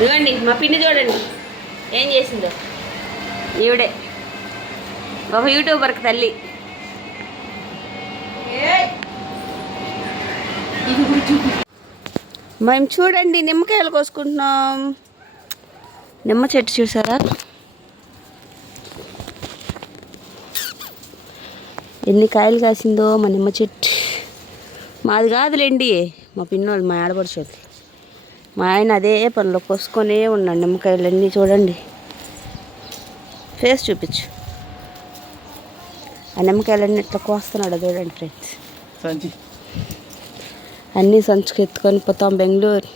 ఇదిగోండి మా పిన్ని చూడండి ఏం చేసిందో. ఈవిడే ఒక యూట్యూబర్కి తల్లి. మేము చూడండి నిమ్మకాయలు కోసుకుంటున్నాం. నిమ్మ చెట్టు చూసారా ఎన్ని కాయలు కాసిందో మా నిమ్మ చెట్టు. మాది కాదులేండి, మా పిన్నోళ్ళు, మా ఆడపడుచోళ్ళు. మా ఆయన అదే పనిలో కోసుకొనే ఉన్నాడు నిమ్మకాయలన్నీ. చూడండి ఫేస్ చూపించు. ఆ నిమ్మకాయలన్నీ ఇట్లా కోస్తున్నాడు చూడండి ఫ్రెండ్స్. అన్నీ సంచుకు ఎత్తుకొని పోతాం బెంగళూరు.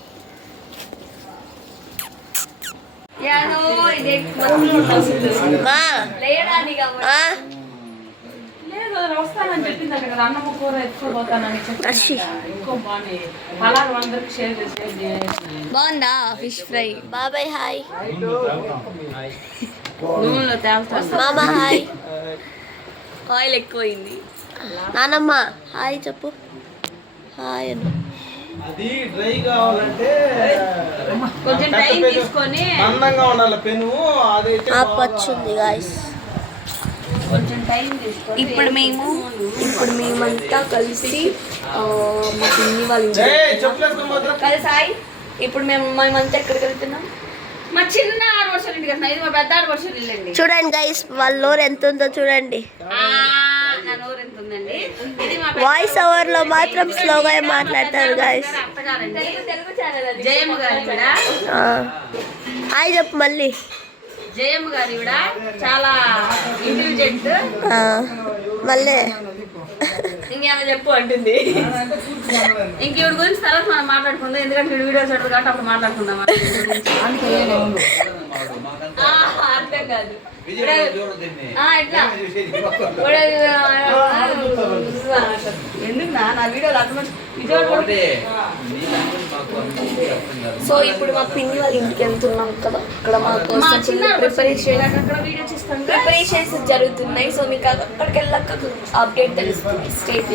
బాగుందా ఫిష్ ఫ్రై? బాబాయ్ హాయ్. నూనెలో తేల్తాను. మామ హాయ్. ఆయిల్ ఎక్కువైంది. నానమ్మ హాయ్ చెప్పు. హాయ్ అను. అది డ్రై కావాలంటే కొంచెం టైం తీసుకొని అందంగా ఉండాలి పెను. అదైతే పచ్చుంది గాయస్. కొంచెం టైం తీసుకొని ఇప్పుడు మేమంతా కలిసి మా పిన్ని వాళ్ళ కదా సాయి. ఇప్పుడు మేమంతా ఎక్కడికి వెళ్తున్నాం? మా చిన్న ఆడవర్షాలు ఇంటికి వస్తున్నాం. ఇది మా పెద్ద ఆడవర్షాలు ఇల్లండి. చూడండి గైస్ వాళ్ళ నోరు ఎంత ఉందో చూడండి. నా నోరు ఎంత ఉందండి. ఇది మా వాయిస్ ఓవర్ లో మాత్రం స్లోగా మాట్లాడతారు గైస్. అత్తగారండి జయమ్మ గారు ఈవిడ. హాయ్ చెప్పు మళ్ళీ. జయమ్మ గారు ఈవిడ చాలా ఇంటెలిజెంట్. మళ్ళీ ఇంకేమైనా చెప్పు అంటుంది. ఇంక ఈవిడ గురించి తర్వాత మనం మాట్లాడుకుందాం, ఎందుకంటే వీడు వీడియోస్ అడుగు కాబట్టి అప్పుడు మాట్లాడుకుందాం. అర్థం కాదు ఎందుకు నా వీడియోలు అర్థం. సో ఇప్పుడు మా పిన్ని వాళ్ళ ఇంటికి వెళ్తున్నాం కదా, అక్కడ మాకు ప్రిపరేషన్స్ జరుగుతున్నాయి. సో మీకు అక్కడికి వెళ్ళాక అప్డేట్ తెలుస్తుంది. స్టేట్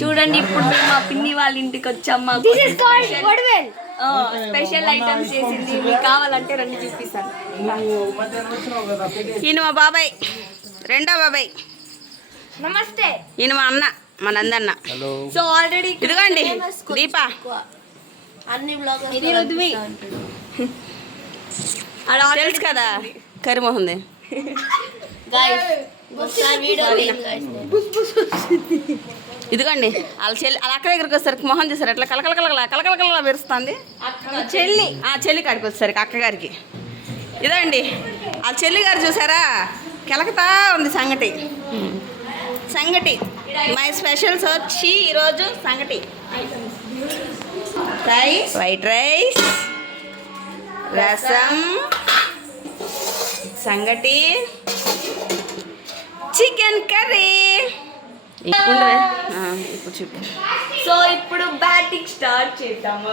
చూడండి. ఇప్పుడు మేము మా పిన్ని వాళ్ళ ఇంటికి వచ్చాం. మాకు స్పెషల్ ఐటమ్స్ చేసింది. మీకు కావాలంటే రండి చూపిస్తాను. ఈయన మా బాబాయ్, రెండో బాబాయ్. నమస్తే. ఈయన మా అన్న, మా నందన్న. సో ఆల్రెడీ ఇదిగోండి దీప. అన్ని బ్లాగ్స్ తెలుసు కదా కరిమోహంది. ఇదిగోండి వాళ్ళ చెల్లి వాళ్ళ అక్క దగ్గరికి వచ్చేసరికి మొహం చేశారు అట్లా కలకల మెరుస్తుంది. చెల్లి కాడికి వచ్చేసరికి అక్కగారికి. ఇదండి వాళ్ళ చెల్లి గారు చూసారా కెలకతా ఉంది సంగటి. మై స్పెషల్స్ వచ్చి ఈరోజు సంగటి, వైట్ రైస్, రసం, సంగటి, చికెన్ కర్రీ. ఇప్పుడు చూపి. సో ఇప్పుడు బ్యాటింగ్ స్టార్ట్ చేద్దాము.